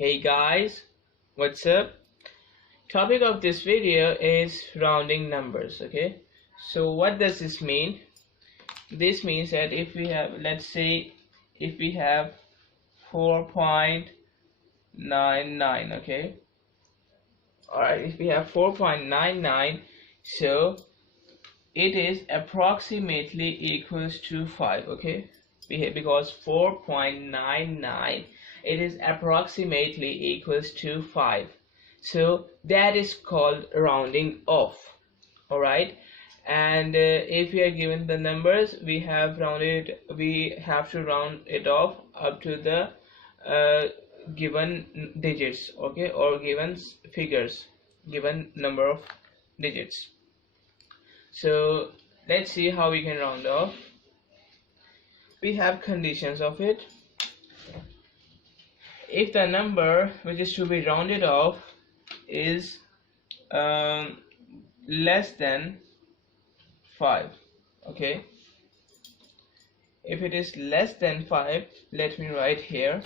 Hey guys, what's up? Topic of this video is rounding numbers. Okay, so what does this mean? This means that if we have, let's say, if we have 4.99, okay, alright, if we have 4.99, so it is approximately equals to 5, okay, because 4.99, it is approximately equals to 5, so that is called rounding off. All right, and if we are given the numbers, we have to round it off up to the given digits, okay, or given figures, given number of digits. So let's see how we can round off. We have conditions of it. If the number which is to be rounded off is less than 5, okay, if it is less than 5, let me write here,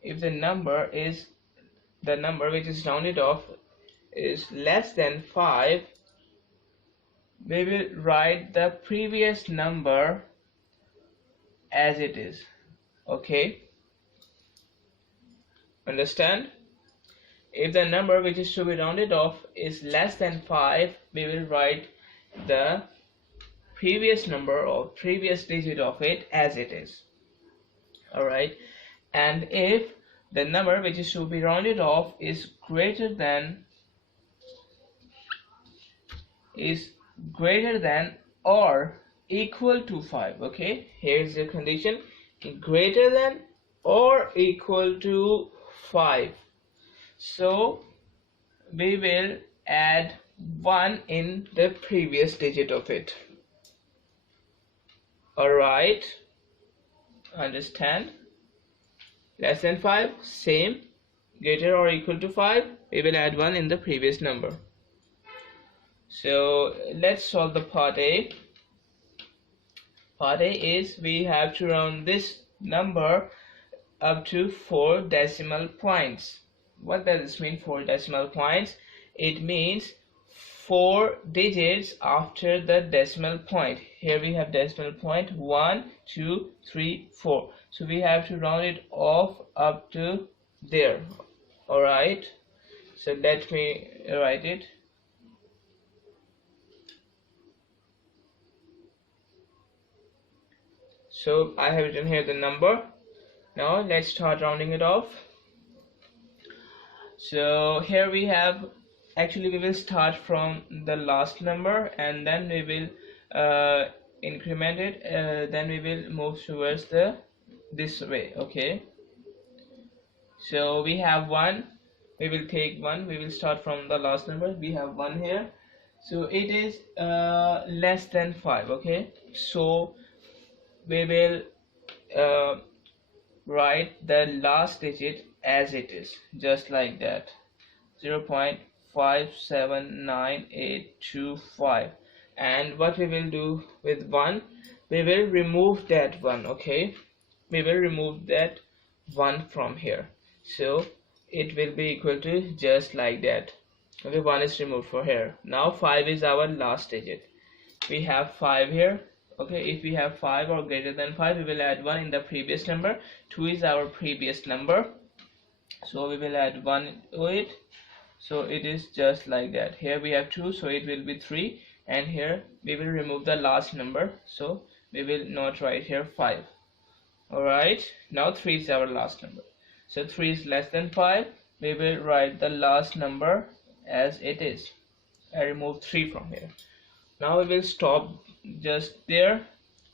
if the number which is rounded off is less than 5, we will write the previous number as it is, okay, understand? If the number which is to be rounded off is less than 5, we will write the previous number or previous digit of it as it is. Alright, and if the number which is to be rounded off is greater than or equal to 5, okay, here is the condition, greater than or equal to 5, so we will add 1 in the previous digit of it. Alright, understand? Less than 5, same, greater or equal to 5, we will add 1 in the previous number. So let's solve the part A. Part A is we have to round this number up to 4 decimal points. What does this mean, 4 decimal points? It means 4 digits after the decimal point. Here we have decimal point 1, 2, 3, 4. So we have to round it off up to there. Alright, so let me write it. So I have written here the number. Now let's start rounding it off. So here we have, actually we will start from the last number and then we will increment it, then we will move towards this way, okay. So we have 1, we will take 1, we will start from the last number, we have 1 here, so it is less than 5, okay, so we will write the last digit as it is, just like that, 0.579825. And what we will do with 1, we will remove that 1, okay, we will remove that 1 from here, so it will be equal to just like that, okay, 1 is removed for here. Now 5 is our last digit, we have 5 here, okay, if we have 5 or greater than 5, we will add 1 in the previous number. 2 is our previous number, so we will add 1 to it, so it is just like that. Here we have 2, so it will be 3, and here we will remove the last number, so we will not write here 5. Alright, now 3 is our last number, so 3 is less than 5, we will write the last number as it is. I remove 3 from here. Now we will stop just there.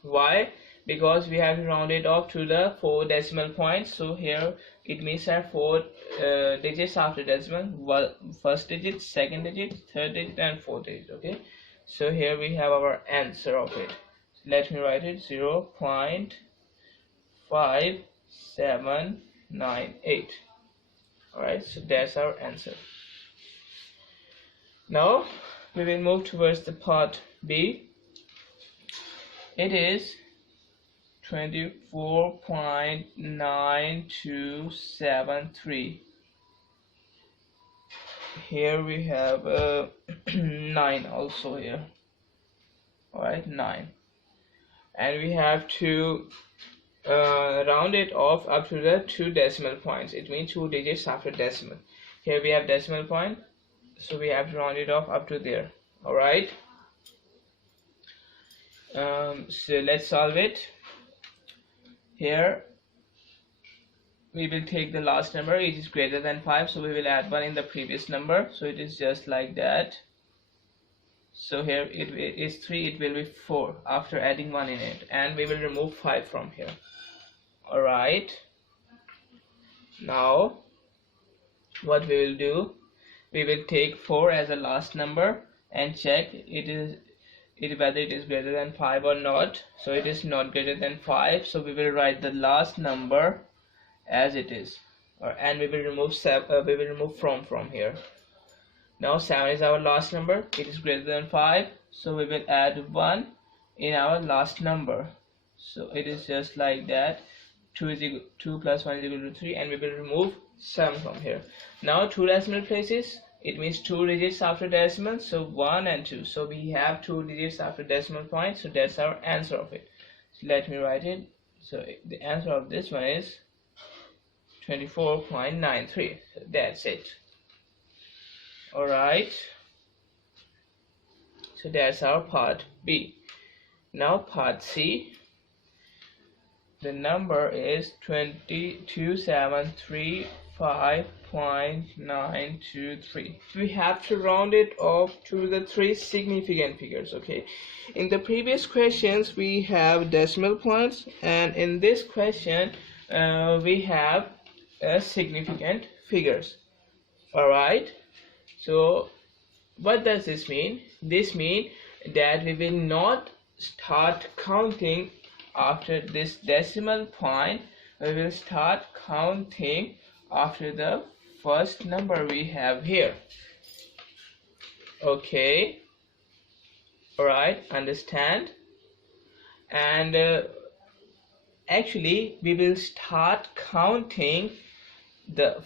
Why? Because we have to round it off to the 4 decimal points, so here it means that 4 digits after decimal, first digit, second digit, third digit, and fourth digit, okay. So here we have our answer of it. Let me write it, 0.5798. Alright, so that's our answer. Now we will move towards the part B. It is 24.9273. here we have 9 also here. Alright, 9, and we have to round it off up to the 2 decimal points. It means 2 digits after decimal. Here we have decimal point, so we have to round it off up to there. Alright, so let's solve it. Here we will take the last number, it is greater than 5, so we will add 1 in the previous number, so it is just like that. So here it is 3, it will be 4 after adding 1 in it, and we will remove 5 from here. Alright, now what we will do, we will take 4 as a last number and check whether it is greater than 5 or not. So it is not greater than 5, so we will write the last number as it is, and we will remove from here. Now 7 is our last number, it is greater than 5, so we will add 1 in our last number. So it is just like that. 2 plus 1 is equal to 3, and we will remove 7 from here. Now 2 decimal places, it means 2 digits after decimal, so 1 and 2. So we have 2 digits after decimal point, so that's our answer of it. So let me write it. So the answer of this one is 24.93. So that's it. Alright, so that's our part B. Now part C, the number is 22735.923. We have to round it off to the 3 significant figures. Okay, in the previous questions we have decimal points, and in this question we have significant figures. Alright, so what does this mean? This means that we will not start counting after this decimal point. We will start counting after the first number we have here. Okay, alright, understand? And actually we will start counting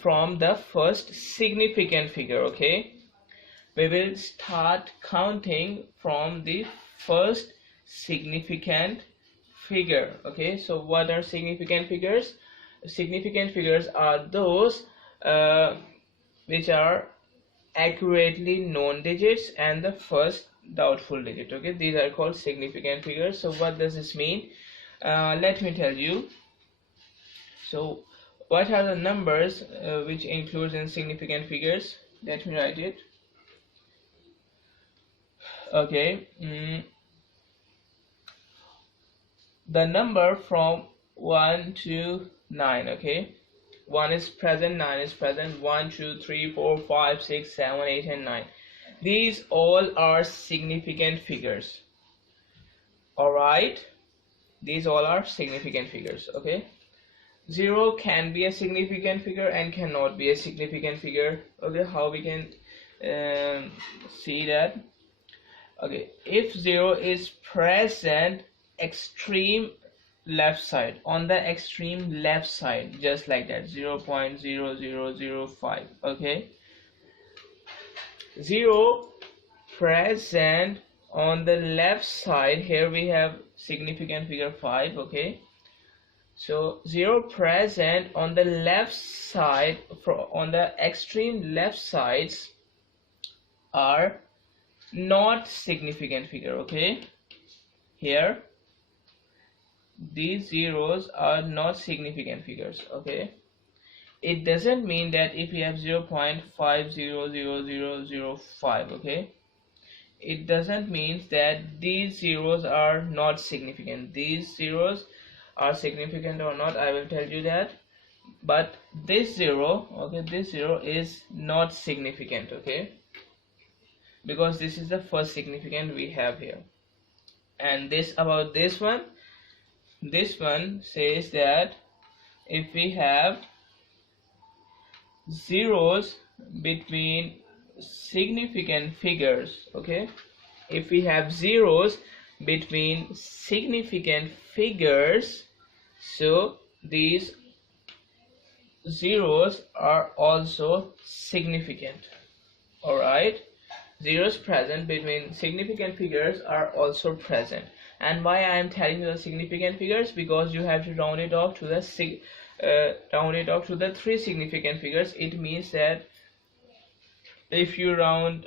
from the first significant figure. Okay, we will start counting from the first significant figure. Okay, so what are significant figures? Significant figures are those which are accurately known digits and the first doubtful digit. Okay, these are called significant figures. So what does this mean? Let me tell you. So what are the numbers which includes in significant figures? Let me write it. Okay, the number from 1 to 9. Okay, 1 is present, 9 is present, 1 2 3 4 5 6 7 8 and 9. These all are significant figures. Alright, these all are significant figures. Okay, 0 can be a significant figure and cannot be a significant figure. Okay, how we can see that? Okay, if 0 is present extreme left side, on the extreme left side, just like that, 0.0005. okay, 0 present on the left side, here we have significant figure 5. Okay, so 0 present on the left side, on the extreme left sides, are not significant figure. Okay, here these zeros are not significant figures. Okay, it doesn't mean that if we have 0.500005, okay, it doesn't mean that these zeros are not significant. These zeros are significant or not, I will tell you that, but this zero, okay, this zero is not significant. Okay, because this is the first significant we have here. And this about this one says that if we have zeros between significant figures, okay, if we have zeros between significant figures, so these zeros are also significant. Alright, zeros present between significant figures are also present. And why I am telling you the significant figures? Because you have to round it off to the three significant figures. It means that if you round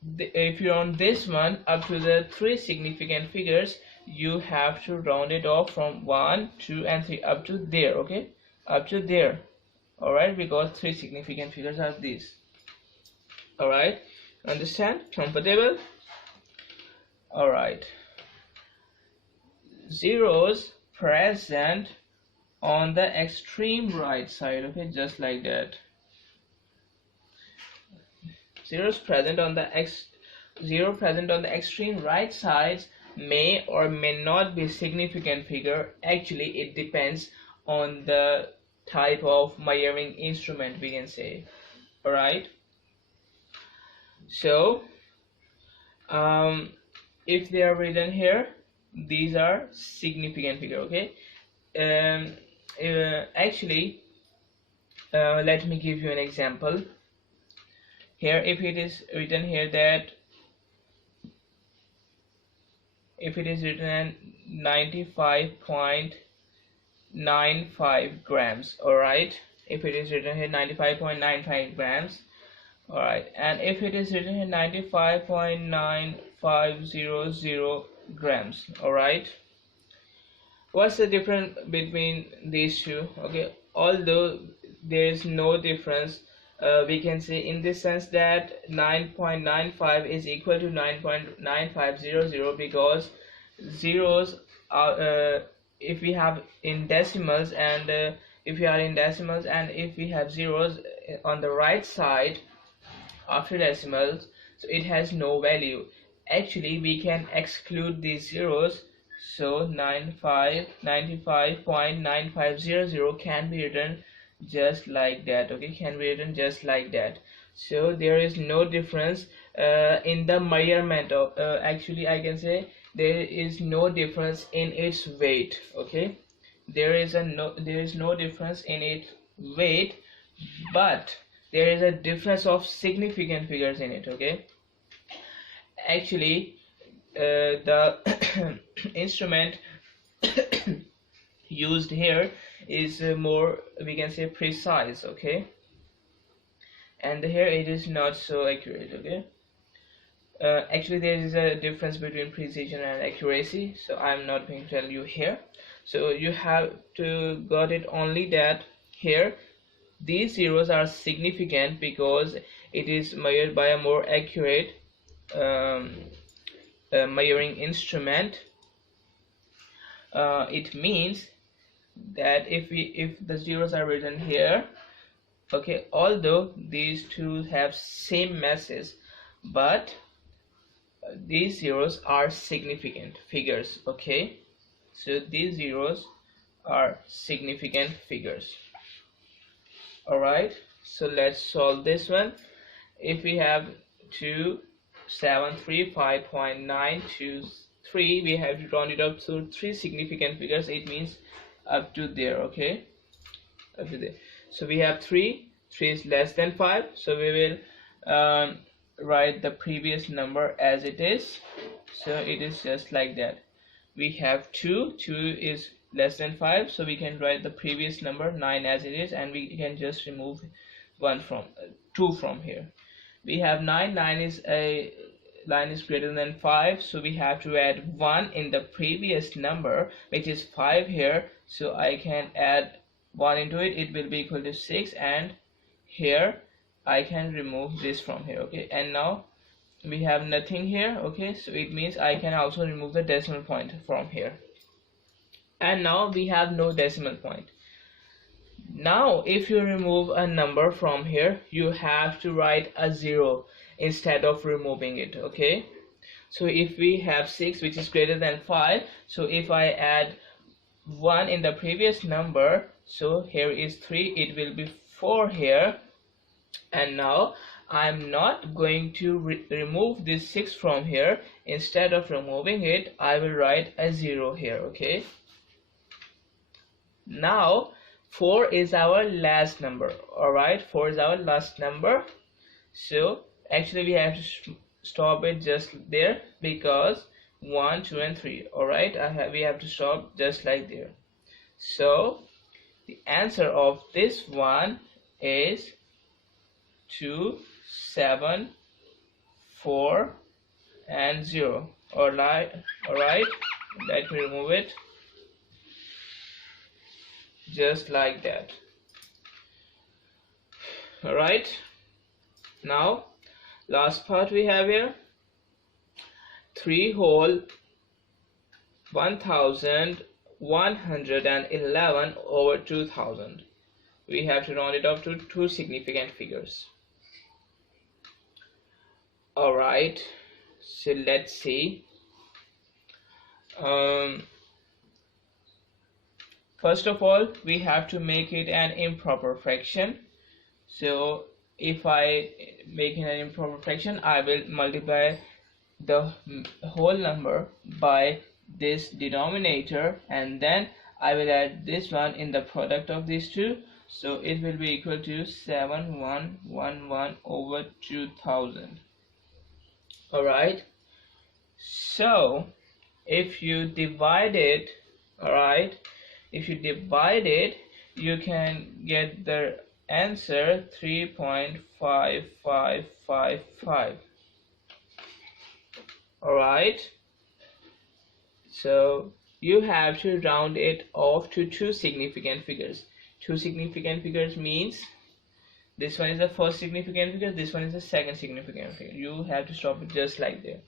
this one up to the three significant figures, you have to round it off from 1, 2 and 3 up to there. Okay, up to there. Alright, because three significant figures are these. Alright, understand? Comfortable? Alright, zeros present on the extreme right side. Okay, just like that. Zero present on the extreme right sides may or may not be significant figure. Actually, it depends on the type of measuring instrument, we can say. Alright, so if they are written here, these are significant figure. Okay, actually, let me give you an example. Here, if it is written here that if it is written at 95.95 grams, alright, if it is written here 95.95 grams, alright, and if it is written here 95.9500 grams, alright, what's the difference between these two? Okay, although there is no difference, we can say in this sense that 9.95 is equal to 9.9500, because zeros are if we have in decimals, and if we are in decimals, and if we have zeros on the right side after decimals, so it has no value. Actually, we can exclude these zeros, so 95.9500 can be written just like that. Okay, can be written just like that. So there is no difference in the measurement of actually I can say there is no difference in its weight. Okay, there is no difference in its weight, but there is a difference of significant figures in it. Okay, actually the instrument used here is more, we can say, precise. Okay, and here it is not so accurate. Okay, actually there is a difference between precision and accuracy, so I'm not going to tell you here. So you have to got it only that here these zeros are significant because it is measured by a more accurate measuring instrument. It means that if the zeros are written here, okay, although these two have same masses, but these zeros are significant figures. Okay, so these zeros are significant figures. Alright, so let's solve this one. If we have 2735.923, we have to round it up to three significant figures. It means up to there. Okay, up to there. So we have 3 is less than 5, so we will write the previous number as it is. So it is just like that. We have 2 is less than 5, so we can write the previous number 9 as it is, and we can just remove 2 from here. We have 9 is greater than 5, so we have to add 1 in the previous number, which is 5 here, so I can add 1 into it. It will be equal to 6, and here I can remove this from here. Okay, and now we have nothing here. Okay, so it means I can also remove the decimal point from here, and now we have no decimal point. Now if you remove a number from here, you have to write a 0 instead of removing it. Okay, so if we have 6 which is greater than 5, so if I add 1 in the previous number, so here is 3, it will be 4 here, and now I'm not going to remove this 6 from here. Instead of removing it, I will write a 0 here. Okay, now 4 is our last number. Alright, 4 is our last number, so Actually we have to stop it just there because 1, 2 and 3. Alright, we have to stop just like there. So the answer of this one is 2, 7, 4 and 0. Alright, let me remove it just like that. Alright, now last part we have here 3 whole 1111 over 2000. We have to round it up to two significant figures. Alright, so let's see. First of all, we have to make it an improper fraction. So if I make it an improper fraction, I will multiply the whole number by this denominator, and then I will add this one in the product of these two. So it will be equal to 7111 over 2000. Alright, so if you divide it, you can get the answer 3.5555. Alright, so you have to round it off to two significant figures. Two significant figures means this one is the first significant figure, this one is the second significant figure. You have to stop it just like there.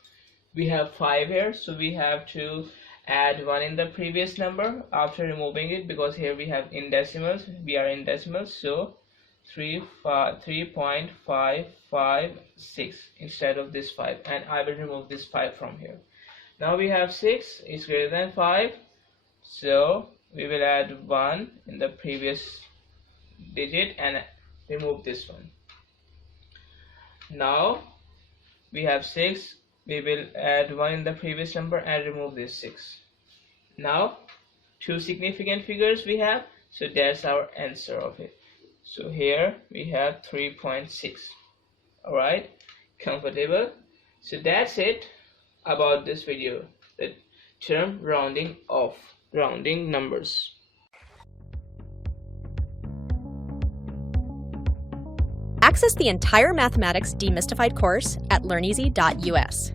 We have 5 here, so we have to add 1 in the previous number after removing it, because here we have in decimals, we are in decimals, so 3.556 instead of this 5, and I will remove this 5 from here. Now we have 6 is greater than 5, so we will add 1 in the previous digit and remove this one. Now we have 6, we will add 1 in the previous number and remove this 6. Now two significant figures we have, so that's our answer of it. So here we have 3.6. Alright, comfortable? So that's it about this video, the term rounding off, rounding numbers. Access the entire Mathematics Demystified course at learneasy.us.